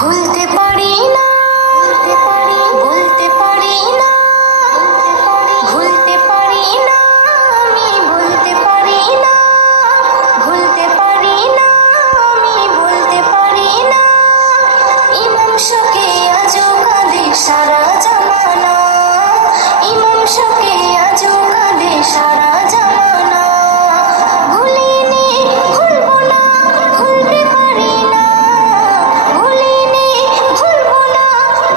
ভুলতে পারি না, বলতে পারি না, ভুলতে পারি না, আমি বলতে পারি না, ভুলতে পারি না, আমি বলতে পারি না। ইমাম শোকে আজও কাঁদে সারা জামানা, ইমাম শোকে আজও কাঁদে সারা জামানা। ভুলিনি, ভুলবো না, ভুলতে পারি না, ভুলিনি, ভুলবো না,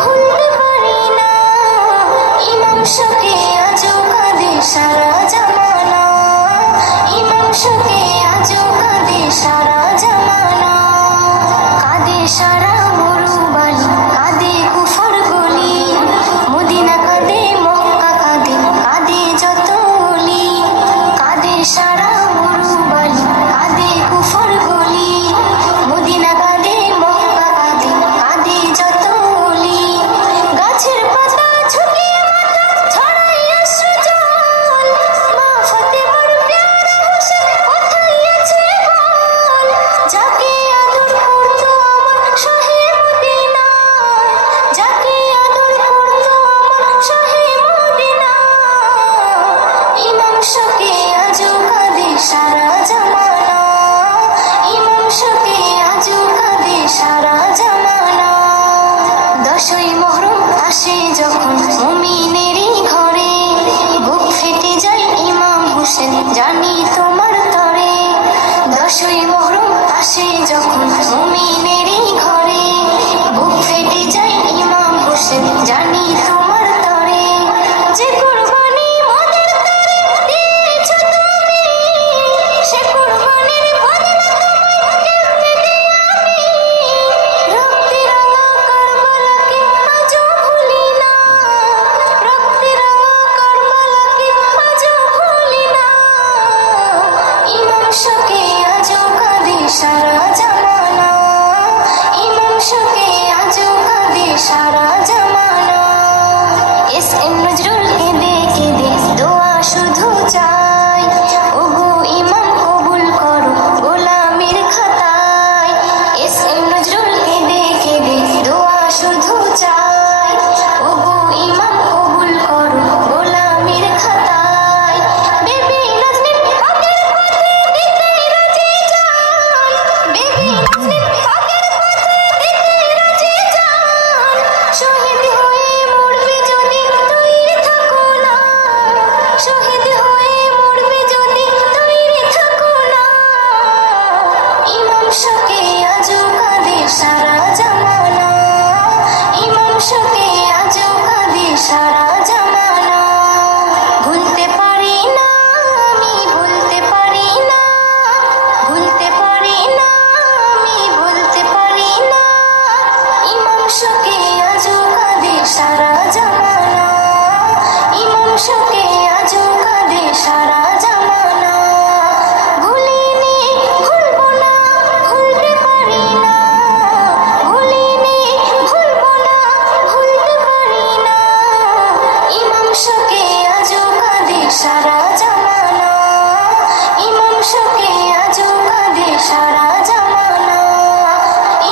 ভুলতে পারি না। ইমাম শোকে আজও কাঁদে সারা জামানা, ইমাম শোকে আজও কাঁদে সারা জামানা। কাঁদে সারা মরুবালি, কাঁদে কুফর গলি, মদিনা কাঁদে, মক্কা কাঁদে, কাঁদে যত অলি। কাঁদে সারা মরুবালি, কাঁদে কুফর গলি, মদিনা কাঁদে, মক্কা কাঁদে, কাঁদে যত অলি। গাছের পাতা ঝুঁকিয়ে মাথা ছড়াই অশ্রু জল, মা ফাতেমার প্যারা হোসেন কোথায় আছে বল। যাকে আদর করতো আমার শাহে মদিনা, যাকে আদর করতো আমার শাহে মদিনা। ইমাম শোকে আজও কাঁদে সারা জামানা, ইমাম শোকে আজও কাঁদে সারা জামানা। 10ই মুহররম আসে যখন মুমিনেরই ঘরে, বুক ফেটে যায় ইমাম হোসেন জানি তোমার তরে। 10ই মুহররম আসে যখন মুমিনেরই ঘরে, বুক ফেটে যায় ইমাম হোসেন জানি তোমার তরে। যে কুরবানি মোদের তরে দিয়েছো তুমি, সে কুরবানির বদলা তোমায় কেমনে দিই আমি। রক্তে রাঙা কারবালাকে আজও ভুলি না, রক্তে রাঙা কারবালাকে আজও ভুলি না। ইমাম শোকে আজও কাঁদে সারা জামানা, ইমাম শোকে আজও কাঁদে সারা জামানা। এস.এম. নজরুল কেঁদে কেঁদে দোয়া শুধু চাই, ওগো ইমাম কবুল করো গোলামির খাতায়। এস.এম. নজরুল কেঁদে কেঁদে দোয়া শুধু চাই, ওগো ইমাম কবুল করো গোলামির খাতায়। বেবি নাজনীন হকের পথে দিতে রাজি জান, বেবি নাজনীন হকের পথে দিতে রাজি জান। শহীদ হয়ে মরবে যদি তৈরি থাকো না, শহীদ হয়ে মরবে যদি তৈরি থাকো না। ইমাম শোকে আজও কাঁদে সারা জামানা, ইমাম শোকে আজও কাঁদে সারা জামানা। ভুলতে পারি না, আমি বলতে পারি না, ভুলতে পারি না, আমি বলতে পারি না। ইমাম শোকে আজও কাঁদে সারা জামানা, ইমাম শোকে আজও কাঁদে সারা জামানা। ভুলিনি, ভুলবো না, ভুলতে পারি না, ভুলিনি, ভুলবো না, ভুলতে পারি না। ইমাম শোকে আজও কাঁদে সারা জামানা, ইমাম শোকে আজও কাঁদে সারা জামানা,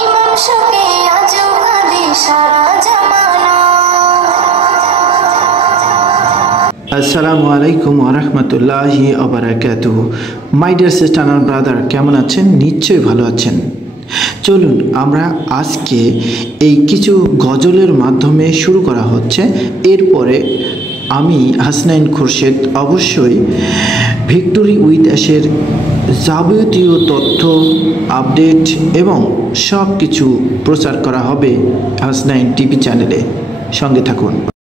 ইমাম শোকে আজও কাঁদে সারা জামানা। আসসালামু আলাইকুম ওয়া রাহমাতুল্লাহি ওয়া বারাকাতুহু। My dear sister and brother, কেমন আছেন? নিশ্চয়ই ভালো আছেন। চলুন আমরা আজকে এই কিছু গজলের মাধ্যমে শুরু করা হচ্ছে। এরপরে আমি হাসনাইন খুরশেদ অবশ্যই ভিক্টোরি উইথ অ্যাশের যাবতীয় তথ্য, আপডেট এবং সব কিছু প্রচার করা হবে হাসনাইন টিভি চ্যানেলে। সঙ্গে থাকুন।